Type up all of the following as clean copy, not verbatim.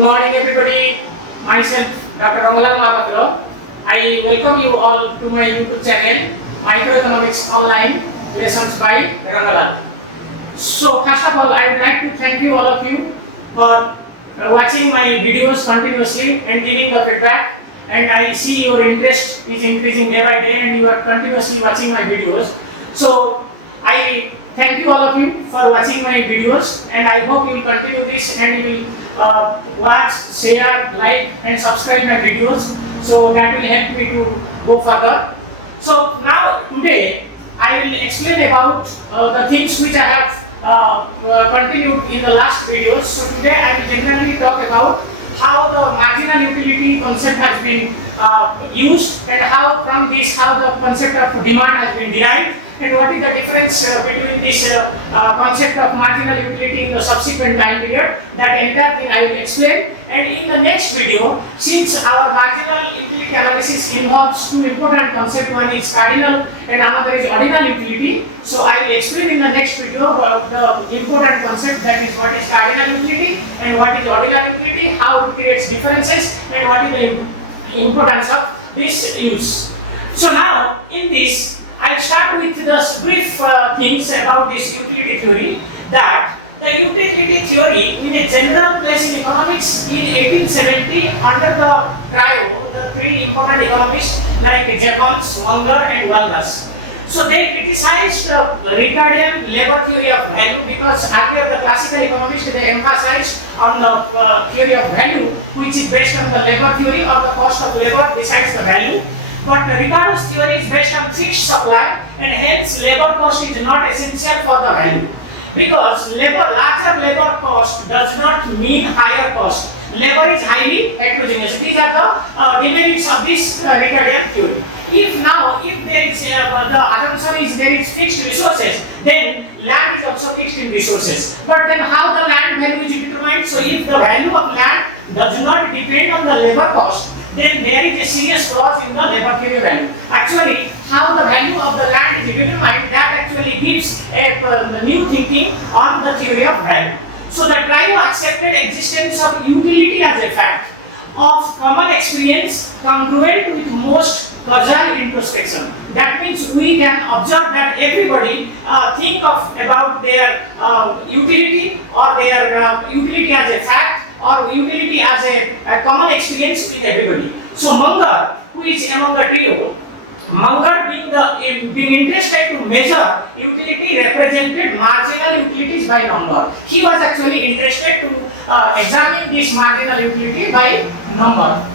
Good morning, everybody. Myself, Dr. Ramala. I welcome you all to my YouTube channel, Microeconomics Online Lessons by Ramala. So, first of all, I would like to thank you all of you for watching my videos continuously and giving the feedback. And I see your interest is increasing day by day, and you are continuously watching my videos. So, I thank you all of you for watching my videos, and I hope you will continue this and you will watch, share, like and subscribe my videos, so that will help me to go further. So now today I will explain about the things which I have continued in the last videos. So today I will generally talk about how the marginal utility concept has been used, and how from this how the concept of demand has been derived, and what is the difference between this concept of marginal utility in the subsequent time period. That entire thing I will explain. And in the next video, since our marginal utility analysis involves two important concepts, one is cardinal and another is ordinal utility, so I will explain in the next video the important concept, that is what is cardinal utility and what is ordinal utility, how it creates differences, and what is the importance of this use. So now in this I'll start with the brief things about this utility theory. That the utility theory in a general place in economics in 1870 under the trio, the three important economists like Jevons, Munger and Walras. So they criticized the Ricardian labor theory of value, because earlier the classical economists they emphasized on the theory of value, which is based on the labor theory, or the cost of labor decides the value. But Ricardo's theory is based on fixed supply, and hence labor cost is not essential for the value. Because larger labor cost does not mean higher cost. Labor is highly heterogeneous. These are the demerits of this Ricardian theory. If there is the assumption is there is fixed resources, then land is also fixed in resources. But then how the land value is determined? So if the value of land does not depend on the labor cost, then there is a serious clause in the labor theory value. Actually, how the value of the land is determined, that actually gives a new thinking on the theory of value. So the trio accepted existence of utility as a fact of common experience congruent with most causal introspection. That means we can observe that everybody think about their utility, or their utility as a fact, or utility as a common experience with everybody. So Munger, who is among the trio, Munger being interested to measure utility, represented marginal utilities by number. He was actually interested to examine this marginal utility by number.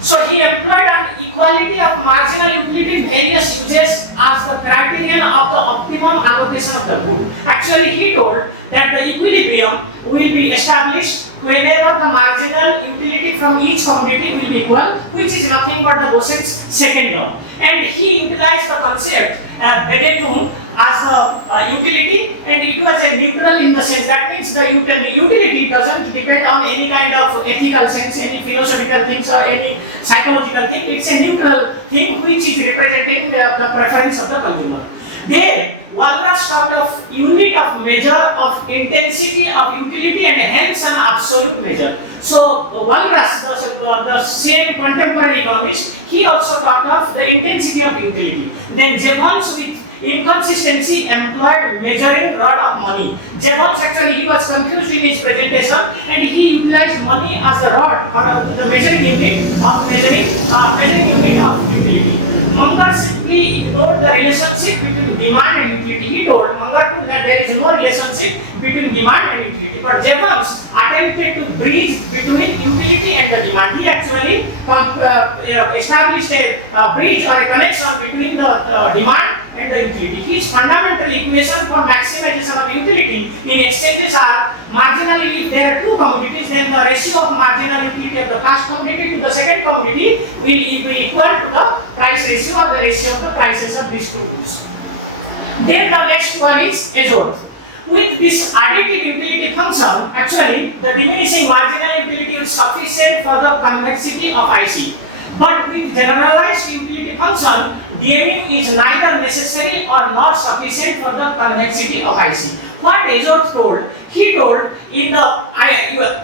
So he employed an equality of marginal utility in various uses as the criterion of the optimum allocation of the good. Actually, he told that the equilibrium will be established whenever the marginal utility from each commodity will be equal, which is nothing but the Gaussian's second law. And he utilized the concept Benedum as a utility, and it was a neutral in the sense that means the utility doesn't depend on any kind of ethical sense, any philosophical things or any psychological thing. It's a neutral thing which is representing the preference of the consumer. There, Walras talked of unit of measure of intensity of utility, and hence an absolute measure. So Walras, the same contemporary economist, he also talked of the intensity of utility. Then Jevons, with inconsistency, employed measuring rod of money. Jevons actually he was confused in his presentation, and he utilized money as the rod, or the measuring unit of utility. Munger simply ignored the relationship between demand and utility. He told Munger that there is no relationship between demand and utility. But Jevons attempted to bridge between utility and the demand. He actually established a bridge or a connection between the demand and the utility. His fundamental equation for maximization of utility in exchanges are marginally, if there are two commodities, then the ratio of marginal utility of the first commodity to the second commodity will be equal to the price ratio, or the ratio of the prices of these two goods. Then the next one is Azor. With this additive utility function, actually the diminishing marginal utility is sufficient for the convexity of IC. But with generalized utility function, DMU is neither necessary or not sufficient for the convexity of IC. what Azor told, he told in the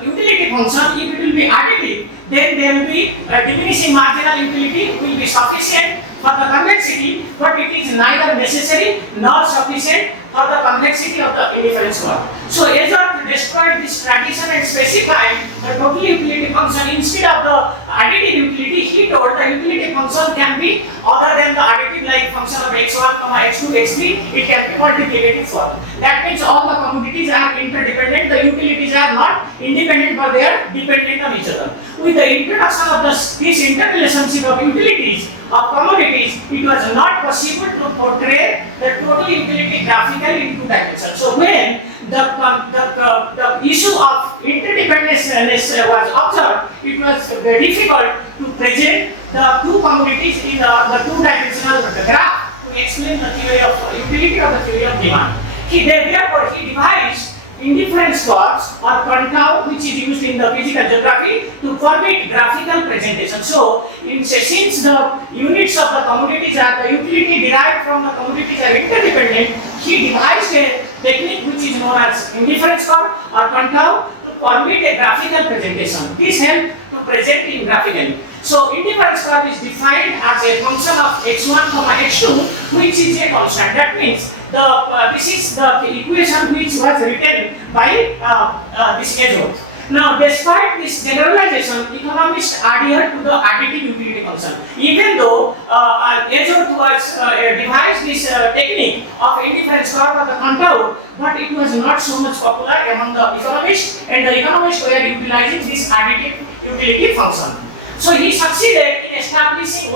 utility function, if it will be additive, then there will be diminishing marginal utility will be sufficient for the convexity, but it is neither necessary nor sufficient for the convexity of the indifference curve. So Azor destroyed this tradition and specified the total utility function instead of the additive utility. He told the utility function can be other than the additive, like function of x1, x2, x3, it can be multiplicative form. That means all the commodities are interdependent, the utilities are not independent but they are dependent on each other. With the introduction of this interrelationship of utilities of commodities, it was not possible to portray the total utility graphically in two dimensions. So when the issue of interdependence was observed, it was very difficult to present the two commodities in the two-dimensional graph to explain the theory of utility or the theory of demand. Therefore, he devised indifference curves or contour, which is used in the physical geography to permit graphical presentation. So, since the units of the commodities are the utility derived from the commodities are interdependent, he devised a technique which is known as indifference curve or contour to permit a graphical presentation. This helps to present in graphically. So, indifference curve is defined as a function of x1, x2, which is a constant. That means this is the equation which was written by this Azor. Now, despite this generalization, economists adhere to the additive utility function. Even though Azor was devised this technique of indifference curve or the contour, but it was not so much popular among the economists, and the economists were utilizing this additive utility function. So he succeeded in establishing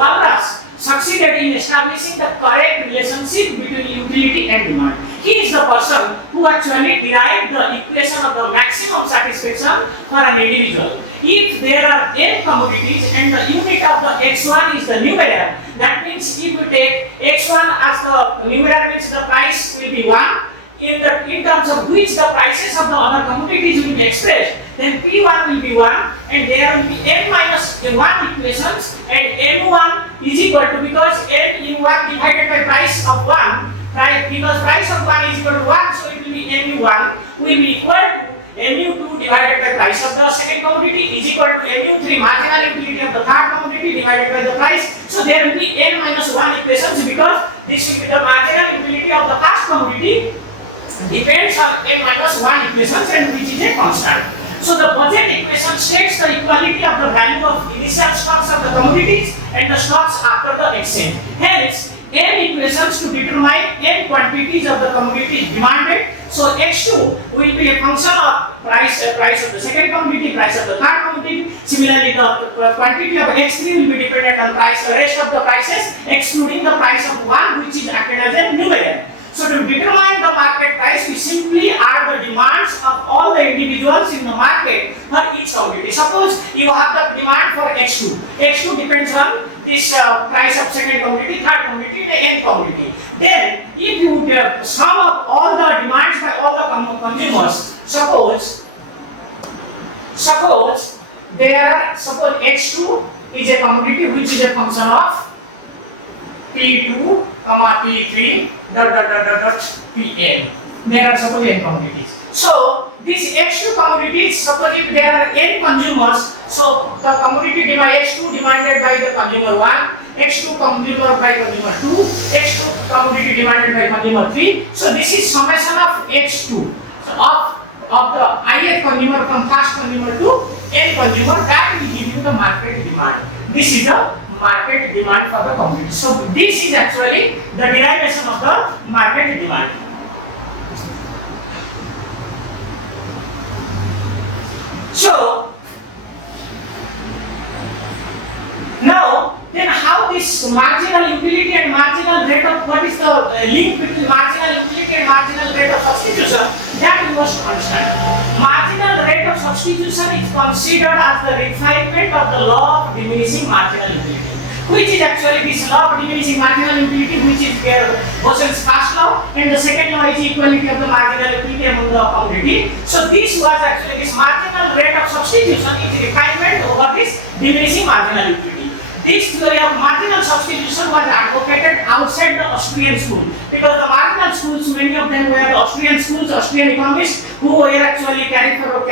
the correct relationship between utility and demand. He is the person who actually derived the equation of the maximum satisfaction for an individual. If there are n commodities and the unit of the x1 is the numerator, that means if you take x1 as the numerator, means the price will be 1. In terms of which the prices of the other commodities will be expressed, then P1 will be 1 and there will be n minus 1 equations, and n1 is equal to, because n in 1 divided by price of 1, because price of 1 is equal to 1, so it will be mu1 will be equal to mu2 divided by price of the second commodity is equal to mu3 marginal utility of the third commodity divided by the price. So there will be n minus 1 equations, because this will be the marginal utility of the first commodity depends on n minus 1 equations, and which is a constant. So the budget equation states the equality of the value of initial stocks of the commodities and the stocks after the exchange. Hence, n equations to determine n quantities of the commodities demanded. So x2 will be a function of price of the second commodity, price of the third commodity. Similarly, the quantity of x3 will be dependent on the rest of the prices, excluding the price of 1, which is acted as a numerator. So to determine the market price, we simply add the demands of all the individuals in the market for each commodity. Suppose you have the demand for x2. x2 depends on this price of second commodity, third commodity, and nth commodity. Then, if you sum up all the demands by all the consumers, suppose x2 is a commodity which is a function of P2, P3, Pn. There are suppose n commodities. So these x2 commodities, suppose if there are n consumers, so the commodity demand x2 demanded by the consumer 1, x2 consumer by consumer 2, x2 commodity demanded by consumer 3. So this is summation of x2, so of the ith consumer from first consumer to n consumer, that will give you the market demand. This is the market demand for the commodity. So this is actually the derivation of the market demand. So now then how this marginal utility and marginal rate of, what is the link between marginal utility and marginal rate of substitution, that we must understand. Marginal rate of substitution is considered as the refinement of the law of diminishing marginal utility, which is actually this law of diminishing marginal utility, which is Gauss's first law, and the second law is equality of the marginal utility among the commodity. So this was actually, this marginal rate of substitution is refinement over this diminishing marginal utility. This theory of marginal substitution was advocated outside the Austrian school, because the marginal schools, many of them were the Austrian schools, Austrian economists, who were actually carried forward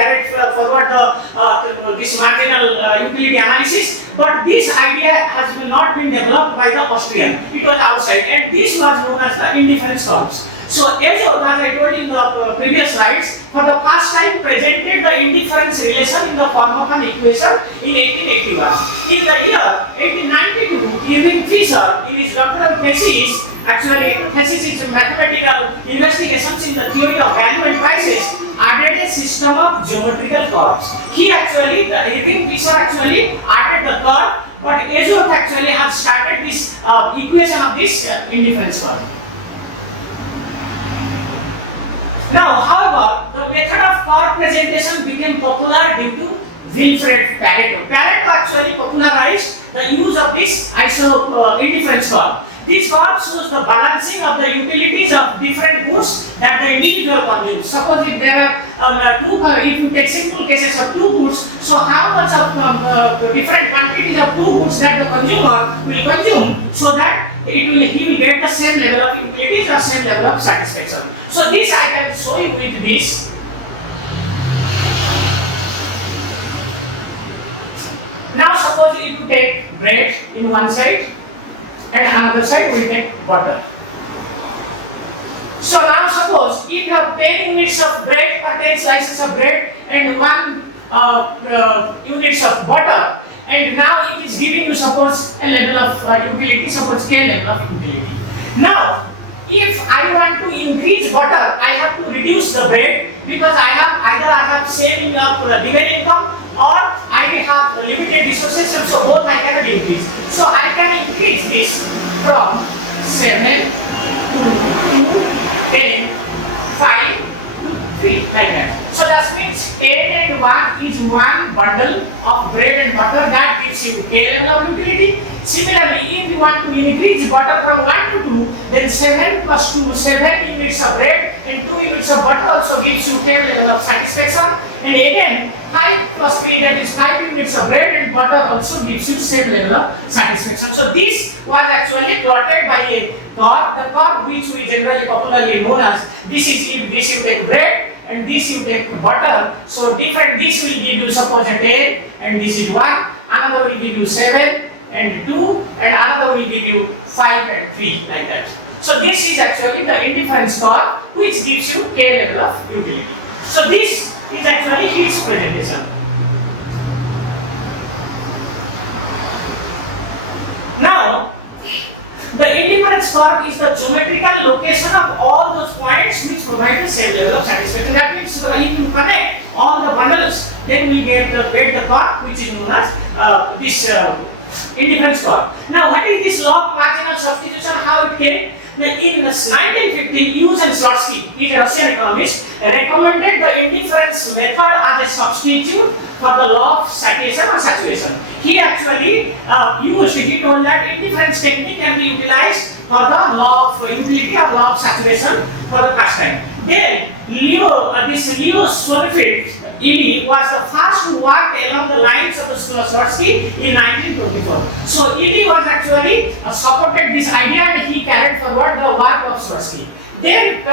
this marginal utility analysis. But this idea has not been developed by the Austrian. It was outside, and this was known as the indifference curves. So, as I told you in the previous slides, for the first time presented the indifference relation in the form of an equation in 1881. In the year 1892, Irving Fisher, in his doctoral thesis, thesis is mathematical investigations in the theory of value and prices, added a system of geometrical curves. Irving Fisher added the curve, but Azoth has started this equation of this indifference curve. Now, however, the method of curve presentation became popular due to Wilfred Pareto. Pareto popularized the use of this indifference curve. This curve shows the balancing of the utilities of different goods that the individual consumes. Suppose if there are if you take simple cases of two goods, so how much of different quantities of two goods that the consumer will consume, so that he will get the same level of utilities or same level of satisfaction. So this I can show you with this. Now suppose if you take bread in one side and another side we take butter. So now suppose if you have 10 units of bread or 10 slices of bread and 1 units of butter, and now it is giving you suppose a level of utility, suppose K level of utility. Now if I want to increase butter, I have to reduce the bread, because I have saving of bigger income, or I have limited resources, so both I cannot increase. So I can increase this from 7 to 10, 5 to 3, like that. So that means 8 and 1 is one bundle of bread and butter, that gives you K level of utility. Similarly, if you want to increase butter from 1 to 2, then 7 plus 2, 7 units of bread and 2 units of butter also gives you K level of satisfaction. And again, 5 plus 3, that is 5 units of bread and butter also gives you same level of satisfaction. So this was actually plotted by a curve, the curve which we generally popularly known as, this is if this you take bread and this you take butter. So different, this will give you suppose a 10 and this is 1, another will give you 7 and 2, and another will give you 5 and 3, like that. So this is actually the indifference curve which gives you K level of utility. So this is actually his presentation. Now, the indifference curve is the geometrical location of all those points which provide the same level of satisfaction. That means if you connect all the bundles, then we get the curve which is known as this indifference curve. Now, what is this law of marginal substitution? How it came? In 1950, Hughes and Slutsky, he is a Russian economist, recommended the indifference method as a substitute for the law of satiation or saturation. He he told that indifference technique can be utilized for the law of utility or law of saturation for the first time. Then Leo Swinfield, ED, was the first to work along the lines of Slutsky in 1924. So ED was actually supported this idea and he carried forward the work of Slutsky. Then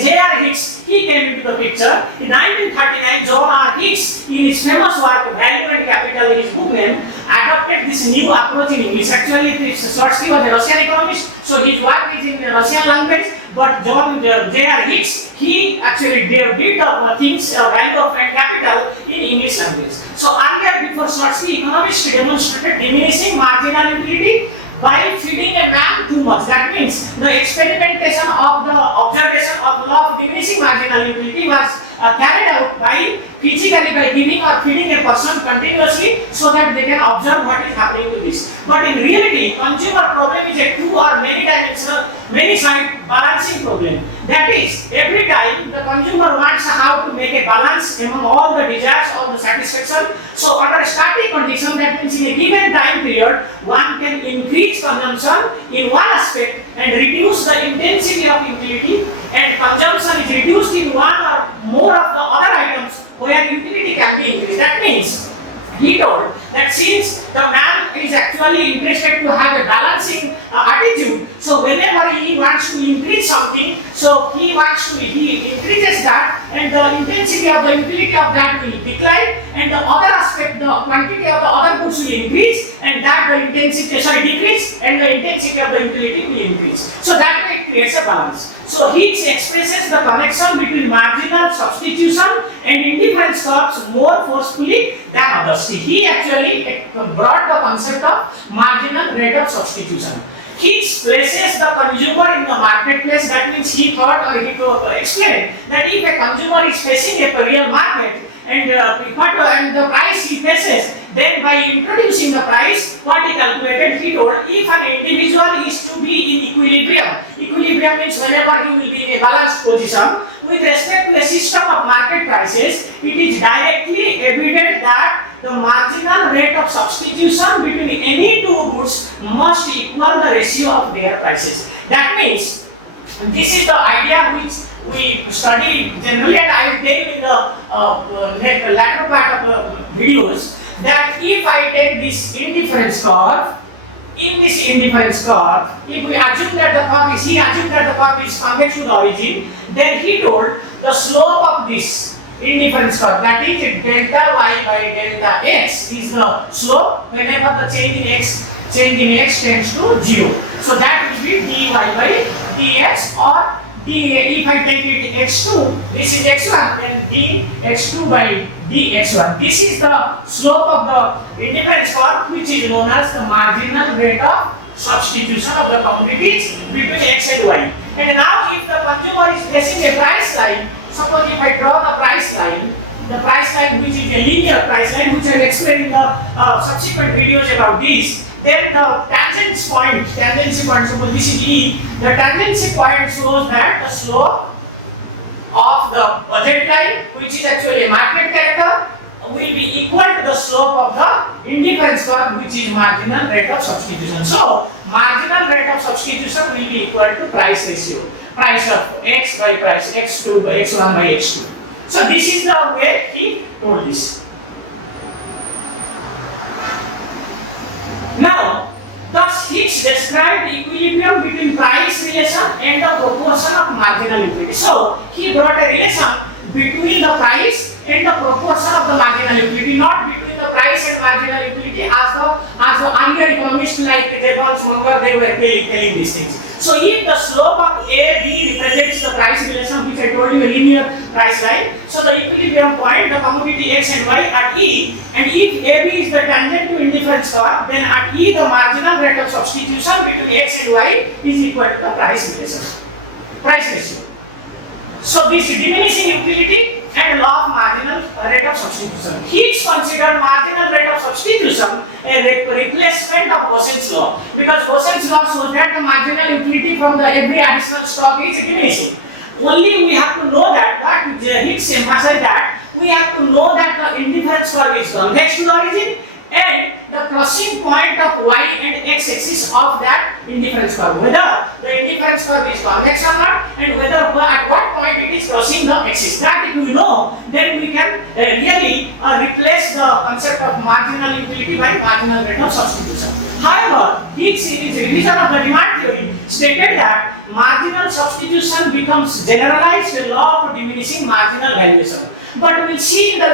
J.R. Hicks, he came into the picture. In 1939, John R. Hicks, in his famous work Value and Capital, his book name, adopted this new approach in English. Actually, Slutsky was a Russian economist, so his work is in the Russian language. But J.R. Hicks, he actually did the things, value of and capital in English language. So earlier, before Slutsky, economists demonstrated diminishing marginal utility by feeding a man too much. That means the experimentation of the observation of the law of diminishing marginal utility was carried out by physically by giving or feeding a person continuously so that they can observe what is happening to this. But in reality, consumer problem is a two or many dimensional, many side balancing problem. That is, every time the consumer wants how to make a balance among all the desires, all the satisfaction. So under static condition, that means in a given time period, one can increase consumption in one aspect and reduce the intensity of utility, and consumption is reduced in one or more of the other items where utility can be increased. That means he told that since the man is actually interested to have a balancing attitude, so whenever he wants to increase something, so he increases that, and the intensity of the utility of that will decline, and the other aspect, the quantity of the other goods will increase, and that the intensity, decrease, and the intensity of the utility will increase. So that way it creates a balance. So Hicks expresses the connection between marginal substitution and indifference curves more forcefully than others. He actually brought the concept of marginal rate of substitution. Hicks places the consumer in the marketplace. That means he thought, or he explained that if a consumer is facing a real market and the price he faces, then by introducing the price, what he calculated, he told if an individual is to be in equilibrium means whenever he will be in a balanced position with respect to a system of market prices, it is directly evident that the marginal rate of substitution between any two goods must equal the ratio of their prices. That means this is the idea which we study generally, and I will tell in the latter part of the videos, that if I take this indifference curve, in this indifference curve, if we assume that the curve is, he assumed that the curve is convex to the origin, then he told the slope of this indifference curve, that is delta y by delta x, is the slope whenever the change in x tends to 0. So that will be dy by dx, or if I take it x2, this is x1, then dx2 by dx1. This is the slope of the indifference curve, which is known as the marginal rate of substitution of the commodities between x and y. And now if the consumer is facing a price line, suppose if I draw the price line which is a linear price line, which I will explain in the subsequent videos about this, then the tangency point, suppose this is E, the tangency point shows that the slope of the budget line, which is actually a market character, will be equal to the slope of the indifference curve, which is marginal rate of substitution. So marginal rate of substitution will be equal to price ratio, price of x by price x2 by x1 by x2. So this is the way he told this. Now, thus Hicks described equilibrium between price relation and the proportion of marginal utility. So he brought a relation between the price and the proportion of the marginal utility, not between the price and marginal utility as the earlier economists like Jacobs, Munger, they were telling these things. So if the slope of AB represents the price relation, which I told you, a linear price line, so the equilibrium point, the commodity X and Y at E, and if AB is the tangent to indifference curve, then at E the marginal rate of substitution between X and Y is equal to the price ratio. So this is diminishing utility and law of marginal rate of substitution. Hicks considered marginal rate of substitution a replacement of Gaussian's law, because Gaussian's law shows that the marginal utility from the every additional stock is diminishing. Only we have to know that Hicks emphasized that we have to know that the indifference curve is convex to the origin and the crossing point of y and x axis of that indifference curve, whether the indifference curve is convex or not, and whether at what point it is crossing the axis. That if we know, then we can really replace the concept of marginal utility by marginal rate of substitution. However, Hicks in his revision of the demand theory stated that marginal substitution becomes generalized law of diminishing marginal valuation. But we will see in the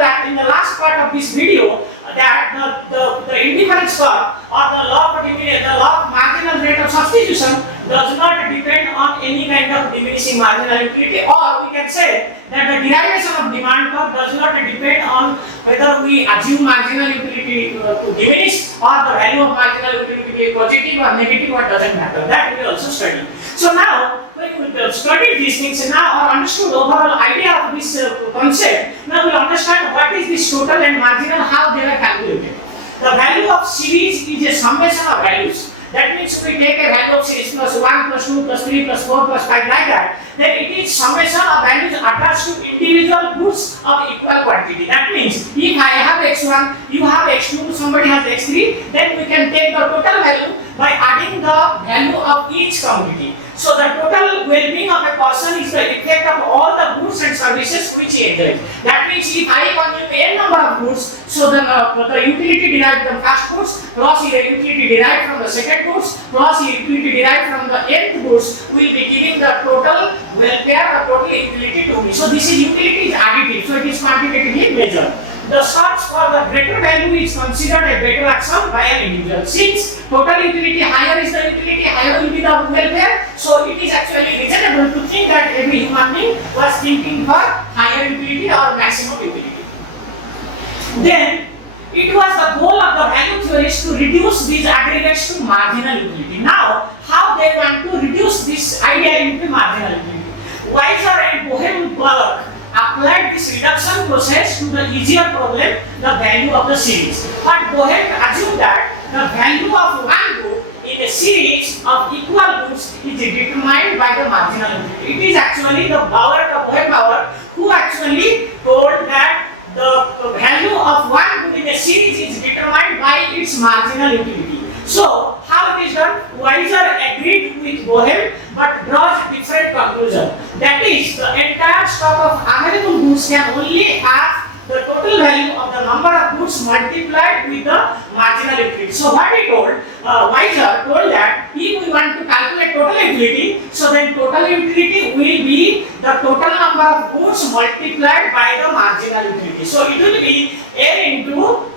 last part of this video that the indifference curve or the law of marginal rate of substitution does not depend on any kind of diminishing marginal utility, or we can say that the derivation of demand curve does not depend on whether we assume marginal utility to diminish or the value of marginal utility to be positive or negative, or doesn't matter. That we will also study. So now, when we have studied these things now or understood overall idea of this concept, now we understand what is this total and marginal, how they are calculated. The value of series is a summation of values. That means if we take a value of series plus 1 plus 2 plus 3 plus 4 plus 5 like that, then it is summation of values attached to individual goods of equal quantity. That means if I have x1, you have x2, somebody has x3, then we can take the total value by adding the value of each commodity. So the total well-being of a person is the effect of all the goods goods and services which he enjoys. That means if I consume n number of goods, so the utility derived from first goods plus the utility derived from the second goods plus the utility derived from the nth goods will be giving the total welfare or total utility to me. So this is utility is additive, so it is quantitatively measured. The search for the greater value is considered a better action by an individual. Since total utility, higher is the utility, higher will be the welfare. So it is actually reasonable to think that every human being was thinking for higher utility or maximum utility. Then it was the goal of the value theorists to reduce these aggregates to marginal utility. Now, how they want to reduce this idea into marginal utility? Weiser and Boehm applied this reduction process to the easier problem, the value of the series. But Boehm assumed that the value of one good in a series of equal goods is determined by the marginal utility. It is actually the Boehm who actually told that the value of one good in a series is determined by its marginal utility. So, how it is done? Weiser agreed with Boehm but draws different conclusion. That is, the entire stock of available goods can only have the total value of the number of goods multiplied with the marginal utility. So, what he told, Weiser told that if we want to calculate total utility, so then total utility will be the total number of goods multiplied by the marginal utility. So, it will be N into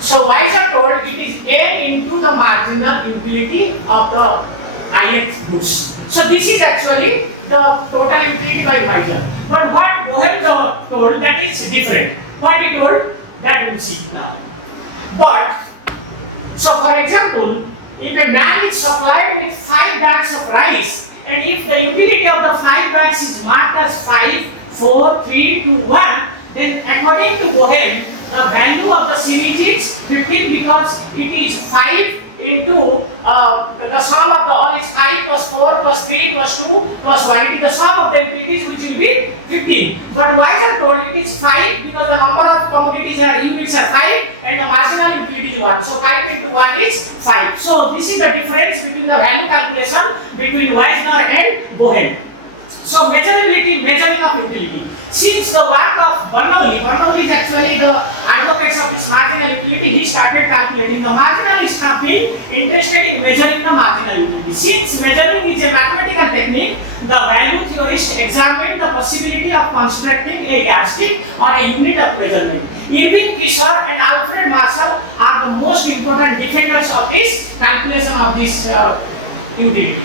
So Weiser told it is A into the marginal utility of the ith goods. So this is actually the total utility by Weiser. But what Boehm told, that is different. What he told, that we'll see now. But so for example, if a man is supplied with 5 bags of rice, and if the utility of the 5 bags is marked as 5, 4, 3, 2, 1, then according to Boehm, the value of the series is 15 because it is 5 into the sum of the all is 5 plus 4 plus 3 plus 2 plus 1. It is the sum of the utilities which will be 15. But Weiser told it is 5 because the number of commodities are units are 5 and the marginal utility is 1. So 5 into 1 is 5. So this is the difference between the value calculation between Weiser and Boehm. So measuring of utility. Since the work of Bernoulli is actually the advocate of this marginal utility, he started calculating the marginalists have been interested in measuring the marginal utility. Since measuring is a mathematical technique, the value theorists examined the possibility of constructing a yardstick or a unit of measurement. Irving Fisher and Alfred Marshall are the most important defenders of this calculation of this utility.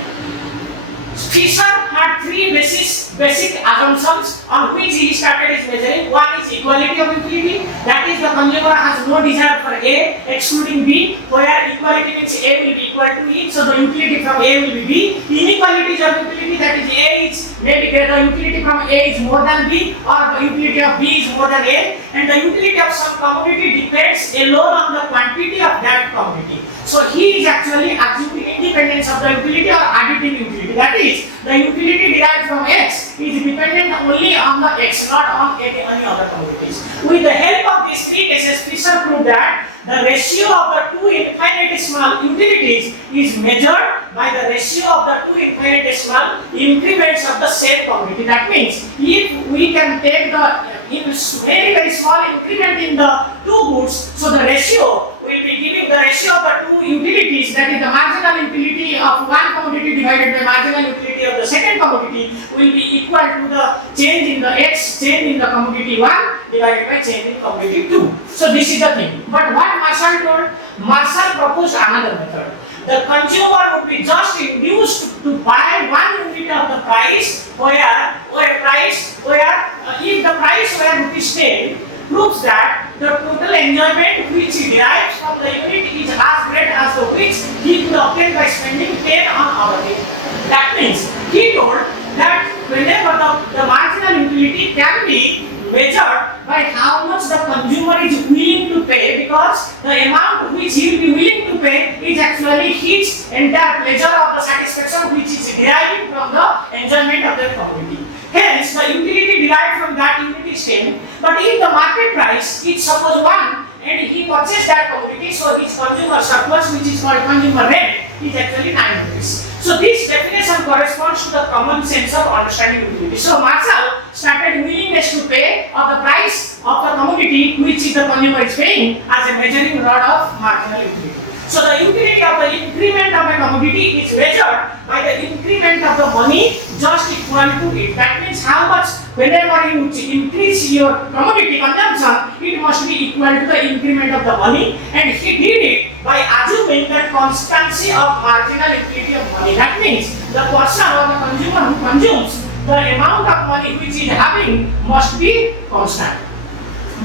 Fisher had 3 basic assumptions on which he started his measuring. One is equality of utility, that is the consumer has no desire for A excluding B, where equality means A will be equal to E, so the utility from A will be B. Inequalities of utility, that is A is maybe the utility from A is more than B or the utility of B is more than A, and the utility of some commodity depends alone on the quantity of that commodity. So he is actually assuming independence of the utility or additive utility. That is, the utility derived from X is dependent only on the X, not on any other commodities. With the help of these 3 cases, Fisher proved that the ratio of the 2 infinitesimal utilities is measured by the ratio of the 2 infinitesimal increments of the same commodity. That means, if we can take the very small increment in the 2 goods, so the ratio will be giving the ratio of the 2 utilities, that is the marginal utility of one commodity divided by marginal utility of the second commodity will be equal to the change in the X, change in the commodity 1 divided by change in commodity 2. So this is the thing. But what Marshall told? Marshall proposed another method. The consumer would be just induced to buy 1 unit of the price where if the price were ₹10, proves that the total enjoyment which he derives from the unit is as great as the which he could obtain by spending 10 on our day. That means he told that whenever the marginal utility can be measured by how much the consumer is willing to pay, because the amount which he will be willing to pay is actually his entire pleasure or the satisfaction which is deriving from the enjoyment of the commodity. Hence, the utility derived from that unit is 10. But if the market price is suppose 1 and he purchased that commodity, so his consumer surplus, which is called consumer rent, is actually 9 rupees. So this definition corresponds to the common sense of understanding utility. So Marshall started willingness to pay of the price of the commodity which the consumer is paying as a measuring rod of marginal utility. So the utility of the increment of a commodity is measured by the increment of the money just equal to it. That means how much, whenever you increase your commodity consumption, it must be equal to the increment of the money, and he did it by assuming the constancy of marginal utility of money. That means the person or the consumer who consumes, the amount of money which he is having must be constant.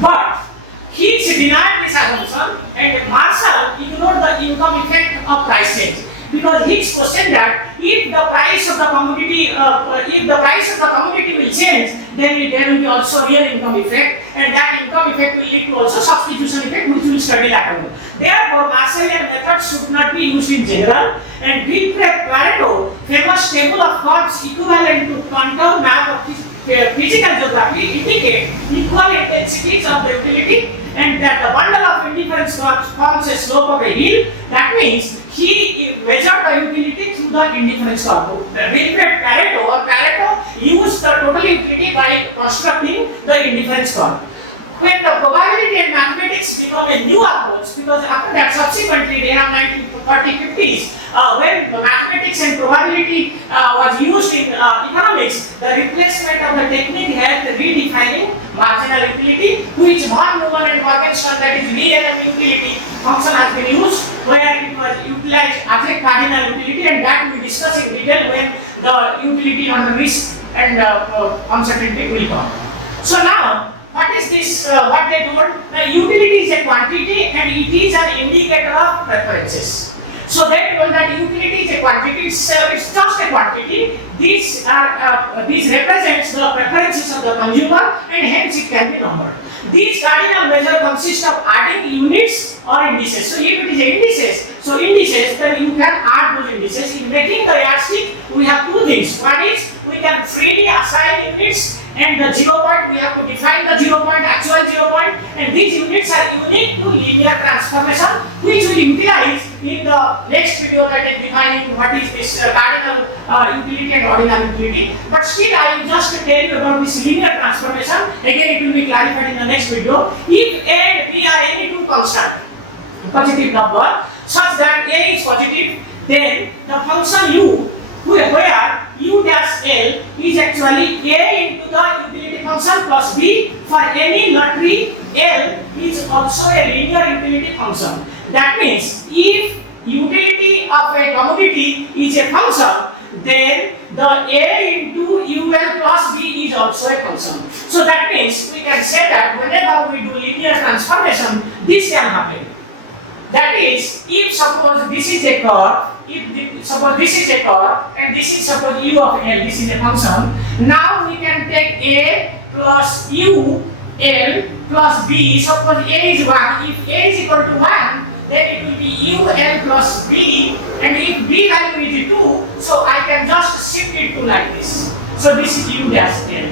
But Hicks denied this assumption, and Marshall ignored the income effect of price change, because Hicks questioned that if the price of the commodity will change, then there will be also real income effect, and that income effect will lead to also substitution effect, which we will study later on. Therefore, Marshallian method should not be used in general, and Wilfred Pareto, famous table of curves equivalent to contour map of physical geography, indicate equal intensities of the utility, and that the bundle of indifference curves forms a slope of a hill. That means he measured the utility through the indifference curve. Wilfred Pareto used the total utility by constructing the indifference curve. When the probability and mathematics become a new approach, because after that subsequently they have 1940s, 50s, when the mathematics and probability was used in economics, the replacement of the technique helped redefining marginal utility, which von Neumann and Morgenstern, that is VLM utility function, has been used, where it was utilized as a cardinal utility, and that we discuss in detail when the utility under risk and uncertainty will come. So now, what is this? What they told? Utility is a quantity and it is an indicator of preferences. So they told that utility is a quantity. It's just a quantity. This represents the preferences of the consumer, and hence it can be numbered. These cardinal measure consist of adding units or indices. So if it is indices, then you can add those indices. In making the yardstick, we have two things. One is we can freely assign units, and the 0 point, we have to define the 0 point, actual 0 point, and these units are unique to linear transformation, which will utilize in the next video, that is defining what is this cardinal utility and ordinal utility. But still, I will just tell you about this linear transformation. Again, it will be clarified in the next video. If A and B are any two constant, positive number, such that A is positive, then the function U, where U dash L is actually A into the utility function plus B. For any lottery, L is also a linear utility function. That means if utility of a commodity is a function, then the A into UL plus B is also a function. So that means we can say that whenever we do linear transformation, this can happen. That is, if suppose this is a curve, suppose this is a curve, and this is suppose U of L, this is a function. Now we can take A plus U L plus B. Suppose A is 1. If A is equal to 1, then it will be U L plus B, and if B value is 2, so I can just shift it to like this. So this is U dash L,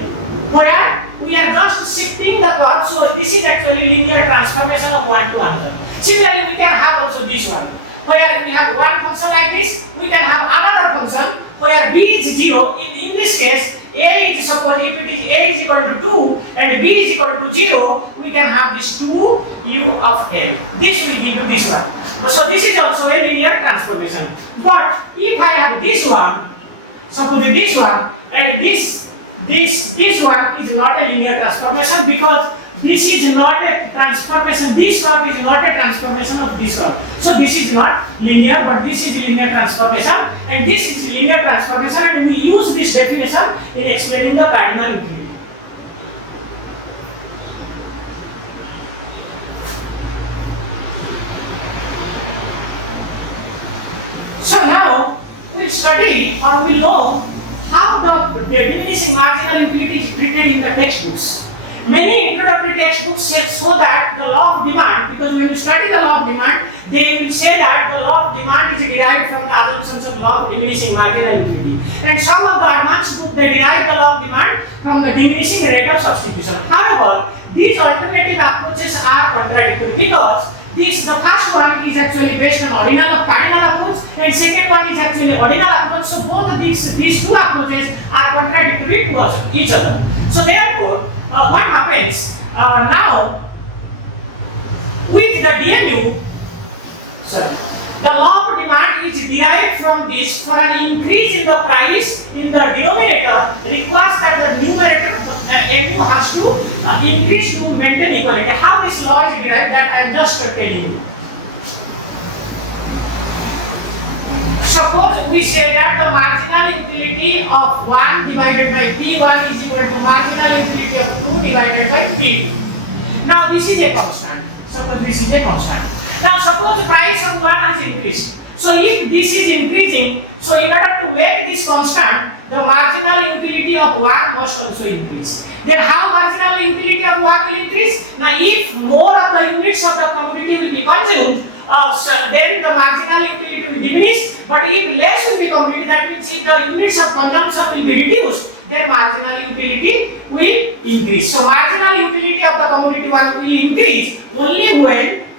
where we are just shifting the curve. So this is actually linear transformation of one to another. Similarly, we can have also this one, where we have one function like this. We can have another function where B is 0. In this case, A is, suppose if it is A is equal to 2 and B is equal to 0, we can have this 2 U of L. This will give you this one. So this is also a linear transformation. But if I have this one, suppose this one, and this one is not a linear transformation, because this is not a transformation. This curve is not a transformation of this curve. So this is not linear, but this is linear transformation, and this is linear transformation, and we use this definition in explaining the cardinal utility. So now we'll study, or we'll know how the diminishing marginal utility is treated in the textbooks. Many introductory textbooks show that the law of demand, because when you study the law of demand, they will say that the law of demand is derived from the assumptions of law of diminishing marginal utility. And some of the advanced books, they derive the law of demand from the diminishing rate of substitution. However, these alternative approaches are contradictory, because the first one is actually based on ordinal or cardinal approach, and and second one is actually ordinal approach. So both of these two approaches are contradictory to each other. So therefore, what happens now with the DMU? Sorry. The law of demand is derived from this. For an increase in the price in the denominator requires that the numerator mu has to increase to maintain equality. How this law is derived, that I am just telling you. Suppose we say that the marginal utility of 1 divided by P1 is equal to marginal utility of 2 divided by P2. Now this is a constant. Suppose this is a constant. Now suppose the price of 1 has increased. So if this is increasing, so in order to make this constant, the marginal utility of 1 must also increase. Then how marginal utility of 1 will increase? Now if more of the units of the commodity will be consumed, then the marginal utility will diminish. But if less will be consumed, that means if the units of consumption will be reduced, then marginal utility will increase. So marginal utility of the commodity 1 will increase only when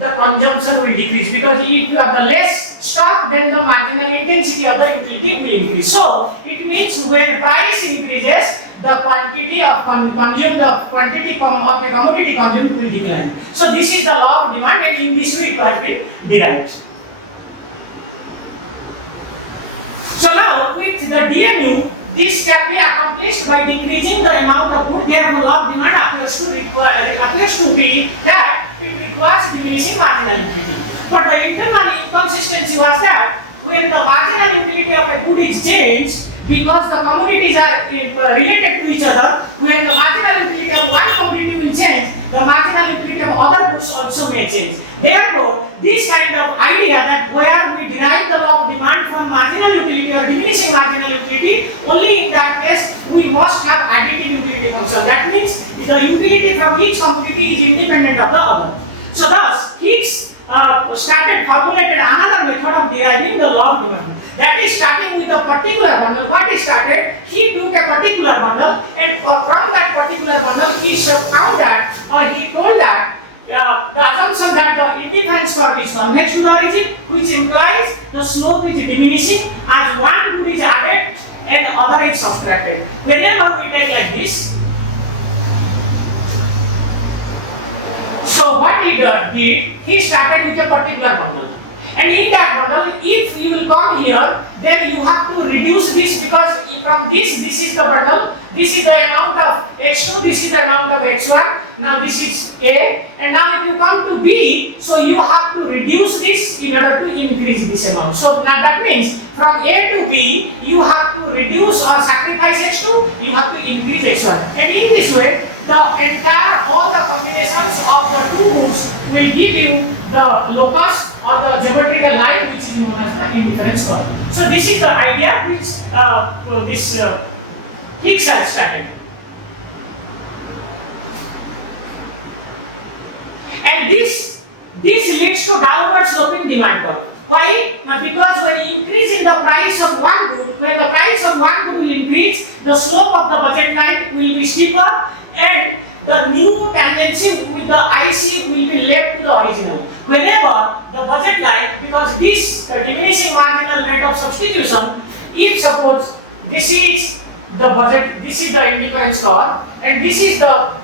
the consumption will decrease, because if you have the less stock, then the marginal intensity of the utility will increase. So it means when price increases, the quantity of consumed, the quantity of the commodity consumed will decline. So this is the law of demand, and in this way it has been derived. So now with the DMU, this can be accomplished by decreasing the amount of good. Therefore, law of demand appears to be that it requires diminishing marginal utility. But the internal inconsistency was that when the marginal utility of a good is changed, because the commodities are related to each other, when the marginal utility of one commodity will change, the marginal utility of other goods also may change. Therefore, this kind of idea that where we derive the law of demand from marginal utility or diminishing marginal utility, only in that case we must have additive utility function. That means the utility from each commodity is independent of the other. So thus, Higgs formulated another method of deriving the law of demand. That is starting with a particular bundle. What he started, he took a particular bundle, and from that particular bundle, he found that, he told that the assumption that the indifference curve is convex to the origin, which implies the slope is diminishing as one good is added and the other is subtracted. Whenever we take like this, so what he did, he started with a particular bundle. And in that bundle, if you will come here, then you have to reduce this, because from this is the bundle, this is the amount of x2, this is the amount of x1, now this is A, and now if you come to B, so you have to reduce this in order to increase this amount. So now that means from A to B, you have to reduce or sacrifice x2, you have to increase x1. And in this way, all the combinations of the two roots will give you the locus or the geometrical line which is known as the indifference curve. So this is the idea which this Higgs has started. And this leads to downward sloping demand curve. Why? Because when increasing the price of one good, when the price of one good will increase, the slope of the budget line will be steeper, and the new tendency with the IC will be left to the original. Whenever the budget line, because this diminishing marginal rate of substitution, if suppose this is the budget, this is the indifference curve, and this is the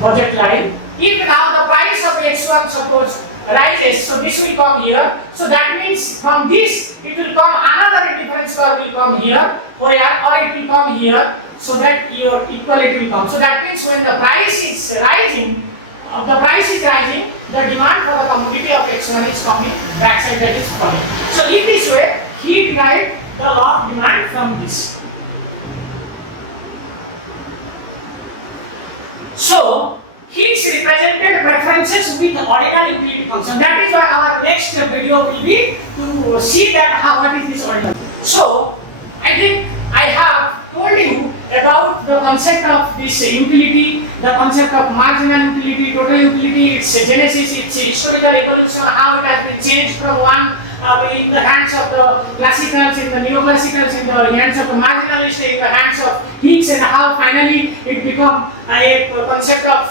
budget line. If now the price of x1 suppose rises, so this will come here. So that means from this it will come another indifference curve will come here, or it will come here, so that your equality will come. So that means when the price is rising, the demand for the commodity of x1 is coming, backside that is coming. So in this way, he derived the law of demand from this. So Higgs represented preferences with ordinal utility function. That is why our next video will be to see that what is this ordinal. So I think I have told you about the concept of this utility, the concept of marginal utility, total utility, its genesis, its historical evolution, how it has been changed from one in the hands of the classicals, in the neoclassicals, in the hands of the marginalists, in the hands of hints and how finally it become a concept of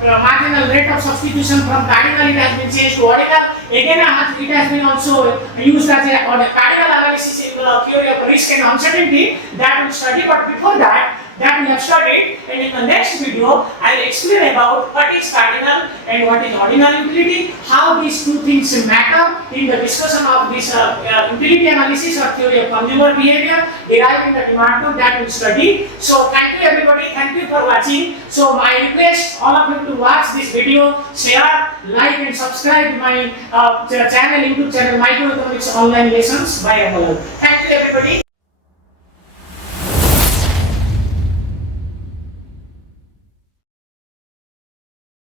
marginal rate of substitution. From cardinal it has been changed to ordinal. Again it has been also used as a cardinal analysis in the theory of risk and uncertainty that we study. But before that we have studied, and in the next video I will explain about what is cardinal and what is ordinal utility, how these two things matter in the discussion of this utility analysis or theory of consumer behavior deriving the demand curve that we will study. So thank you everybody, thank you for watching. So my request all of you to watch this video, share, like and subscribe my channel, YouTube channel Microeconomics Online Lessons by Amal. Thank you everybody.